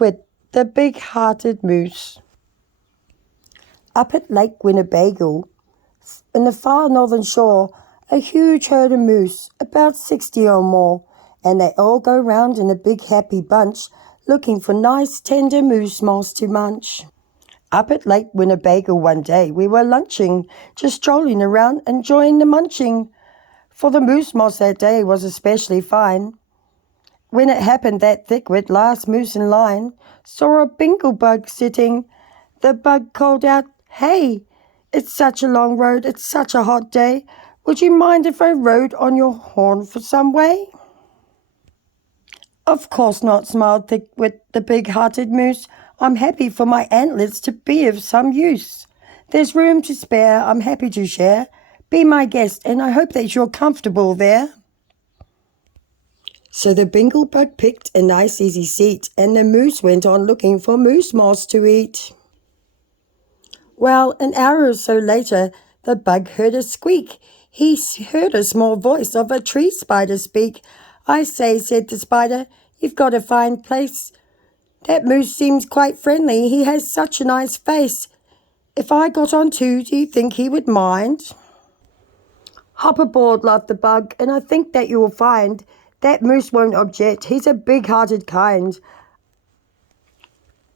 Thickwick, the big-hearted moose. Up at Lake Winnebago, in the far northern shore, a huge herd of moose, about 60 or more, and they all go round in a big happy bunch, looking for nice tender moose moss to munch. Up at Lake Winnebago one day we were lunching, just strolling around enjoying the munching, for the moose moss that day was especially fine. When it happened that Thickwick, last moose in line, saw a bingle bug sitting. The bug called out, "Hey, it's such a long road, it's such a hot day. Would you mind if I rode on your horn for some way?" "Of course not," smiled Thickwick, the big-hearted moose. "I'm happy for my antlers to be of some use. There's room to spare, I'm happy to share. Be my guest, and I hope that you're comfortable there." So the bingle bug picked a nice easy seat, and the moose went on looking for moose moss to eat. Well, an hour or so later, the bug heard a squeak. He heard a small voice of a tree spider speak. "I say," said the spider, "you've got a fine place. That moose seems quite friendly. He has such a nice face. If I got on too, do you think he would mind?" "Hop aboard," laughed the bug, "and I think that you will find that moose won't object. He's a big-hearted kind."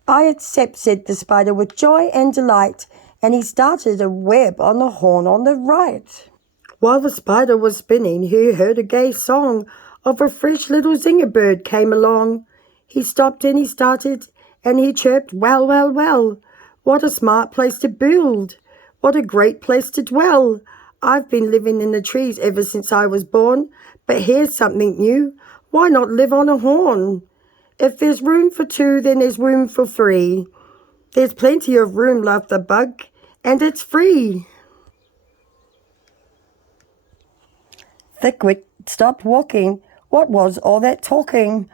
"I accept," said the spider with joy and delight, and he started a web on the horn on the right. While the spider was spinning, he heard a gay song of a fresh little zinger bird came along. He stopped and he started, and he chirped, "Well, well, well, what a smart place to build. What a great place to dwell. I've been living in the trees ever since I was born, but here's something new. Why not live on a horn? If there's room for two, then there's room for three. There's plenty of room," laughed the bug, "and it's free." Thickwick stopped walking. What was all that talking?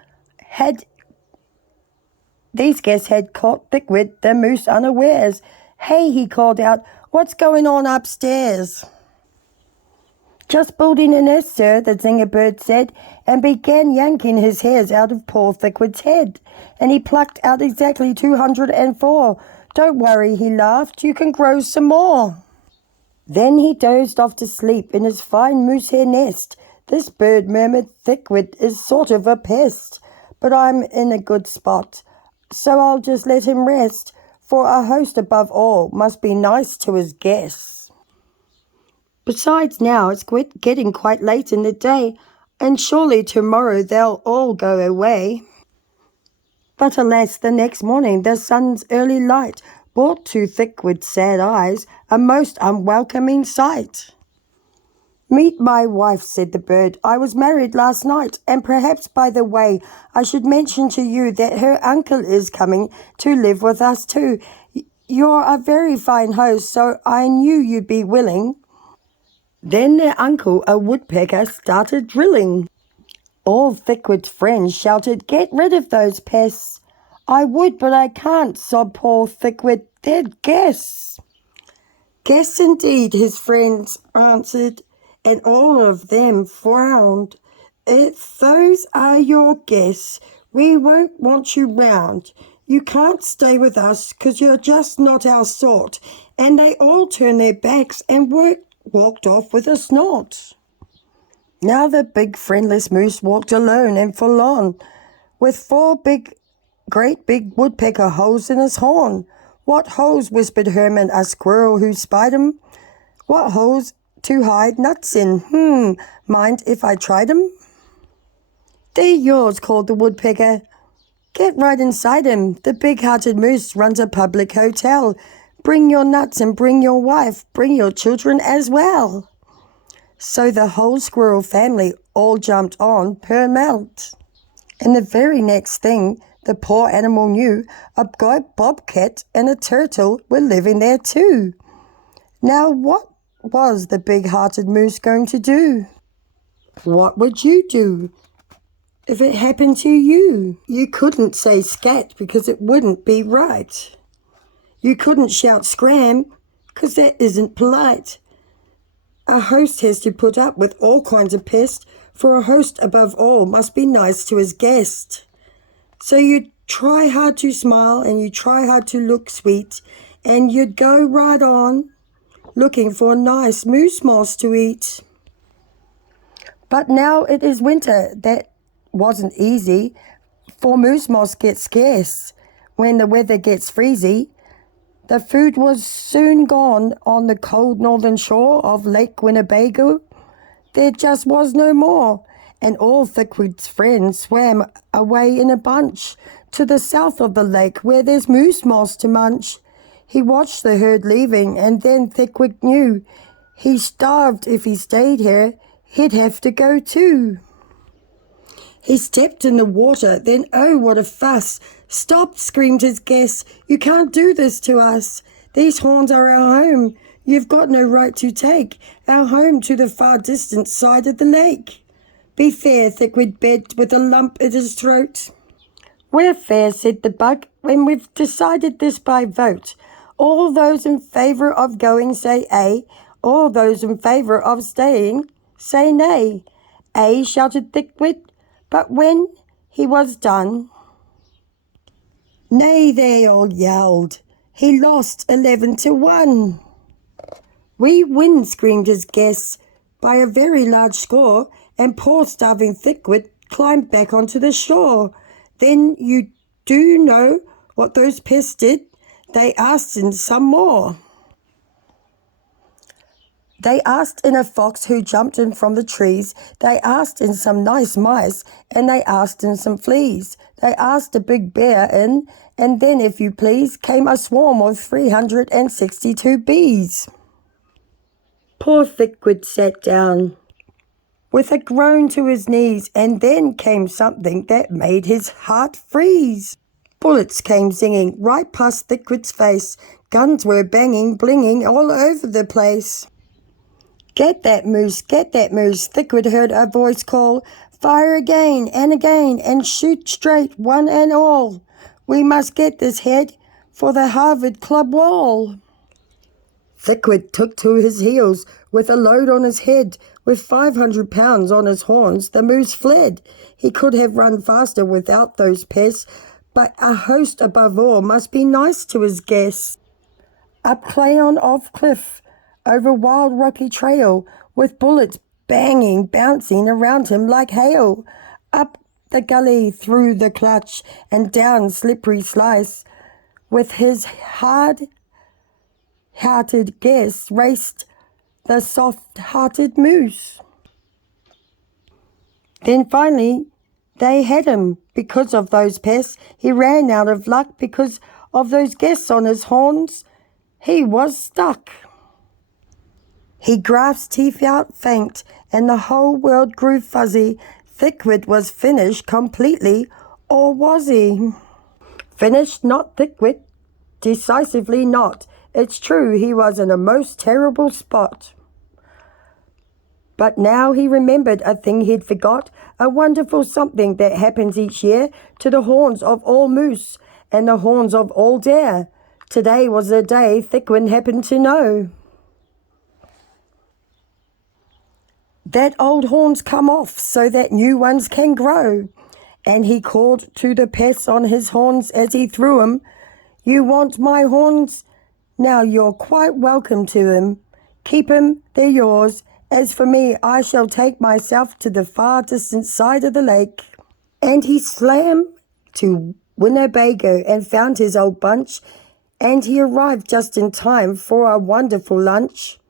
These guests had caught Thickwick the moose unawares. "Hey," he called out, "what's going on upstairs?" "Just building a nest, sir," the zinger bird said, and began yanking his hairs out of poor Thickwick's head. And he plucked out exactly 204. "Don't worry," he laughed, "you can grow some more." Then he dozed off to sleep in his fine moose hair nest. "This bird," murmured Thickwick, "is sort of a pest, but I'm in a good spot, so I'll just let him rest, for a host above all must be nice to his guests. Besides, now it's getting quite late in the day, and surely tomorrow they'll all go away." But alas, the next morning the sun's early light brought to Thickwick's sad eyes a most unwelcoming sight. "Meet my wife," said the bird. "I was married last night, and perhaps by the way I should mention to you that her uncle is coming to live with us too. You're a very fine host, so I knew you'd be willing." Then their uncle, a woodpecker, started drilling. All Thickwick's friends shouted, "Get rid of those pests." "I would, but I can't," sobbed poor Thickwick. "They're guests." "Guests indeed," his friends answered, and all of them frowned. "If those are your guests, we won't want you round. You can't stay with us 'cause you're just not our sort." And they all turned their backs and walked off with a snort. Now the big friendless moose walked alone and forlorn, with great big woodpecker holes in his horn. "What holes?" whispered Herman, a squirrel who spied him. "What holes to hide nuts in? Mind if I tried 'em?" "They're yours," called the woodpecker. "Get right inside 'em. The big-hearted moose runs a public hotel. Bring your nuts and bring your wife, bring your children as well." So the whole squirrel family all jumped on per mount. And the very next thing the poor animal knew, a bobcat and a turtle were living there too. Now what was the big-hearted moose going to do? What would you do if it happened to you? You couldn't say scat because it wouldn't be right. You couldn't shout scram, 'cause that isn't polite. A host has to put up with all kinds of pests, for a host above all must be nice to his guest. So you try hard to smile and you try hard to look sweet, and you'd go right on looking for a nice moose moss to eat. But now it is winter. That wasn't easy, for moose moss gets scarce when the weather gets freezy. The food was soon gone on the cold northern shore of Lake Winnebago. There just was no more, and all Thickwick's friends swam away in a bunch to the south of the lake where there's moose moss to munch. He watched the herd leaving, and then Thickwick knew he starved. If he stayed here, he'd have to go too. He stepped in the water, then oh, what a fuss. Stop, screamed his guests. You can't do this to us. These horns are our home. You've got no right to take our home to the far distant side of the lake. Be fair, Thickwick begged with a lump in his throat. We're fair, said the bug, when we've decided this by vote. All those in favour of going say A. All those in favour of staying say nay. A, shouted Thickwick, but when he was done, nay, they all yelled. He lost 11-1. We win, screamed his guests, by a very large score, and poor starving Thickwick climbed back onto the shore. Then you do know what those pests did? They asked in some more. They asked in a fox who jumped in from the trees. They asked in some nice mice, and they asked in some fleas. They asked a big bear in, and then, if you please, came a swarm of 362 bees. Poor Thickwick sat down with a groan to his knees, and then came something that made his heart freeze. Bullets came singing right past Thickwick's face. Guns were banging, blinging all over the place. Get that moose, Thickwick heard a voice call. Fire again, and shoot straight, one and all. We must get this head for the Harvard Club wall. Thickwick took to his heels with a load on his head. With 500 pounds on his horns, the moose fled. He could have run faster without those pests, but a host above all must be nice to his guests. Up Clayon off cliff, over wild rocky trail, with bullets banging, bouncing around him like hail. Up the gully, through the clutch, and down slippery slice, with his hard-hearted guests raced the soft-hearted moose. Then finally they had him because of those pests. He ran out of luck because of those guests on his horns. He was stuck. He grasped teeth out faint, and the whole world grew fuzzy. Thickwick was finished completely, or was he? Finished, not Thickwick. Decisively not. It's true he was in a most terrible spot. But now he remembered a thing he'd forgot, a wonderful something that happens each year to the horns of all moose and the horns of all deer. Today was the day Thickwick happened to know. That old horns come off so that new ones can grow. And he called to the pests on his horns as he threw 'em, You want my horns? Now you're quite welcome to 'em. Keep 'em, they're yours. As for me, I shall take myself to the far distant side of the lake. And he swam to Winnebago and found his old bunch, and he arrived just in time for a wonderful lunch.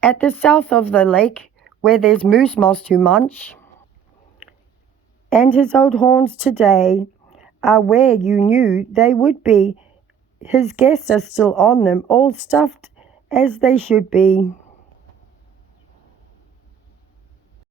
At the south of the lake, where there's moose moss to munch. And his old horns today are where you knew they would be. His guests are still on them, all stuffed as they should be.